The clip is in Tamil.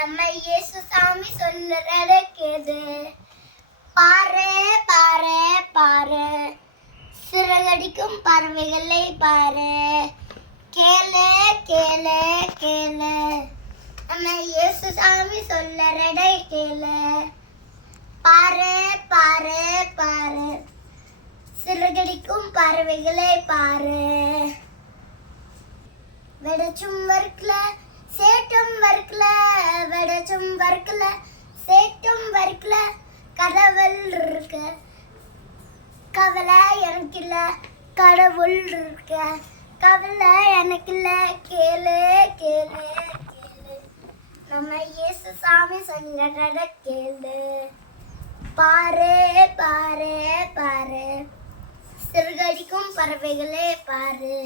நம்ம இயேசு சாமி சொல்லுறத கேளு. பாரு பாரு பாரு, சிறகடிக்கும் பறவைகளை பாரு. கேளு கேளு கேளு, நம்ம இயேசு சாமி சொல்லுறத கேளு. பாரு பாரு பாரு, சிறகடிக்கும் பறவைகளை பாரு. வெடச்சும் வர்க்கல சேட்டும் வர்க்கல, வெடச்சும் வர்க்கல சேட்டும் வர்க்கல, கடவுள் இருக்க கவலை எனக்கு இல்ல, கடவுள் இருக்க கவலை எனக்கு இல்ல. கேளு கேளு கேளு, நம்ம இயேசு சாமி சொல்லுறத கேளு. பாரு பாரு பாரு, சிறகடிக்கும் பறவைகளே பாரு.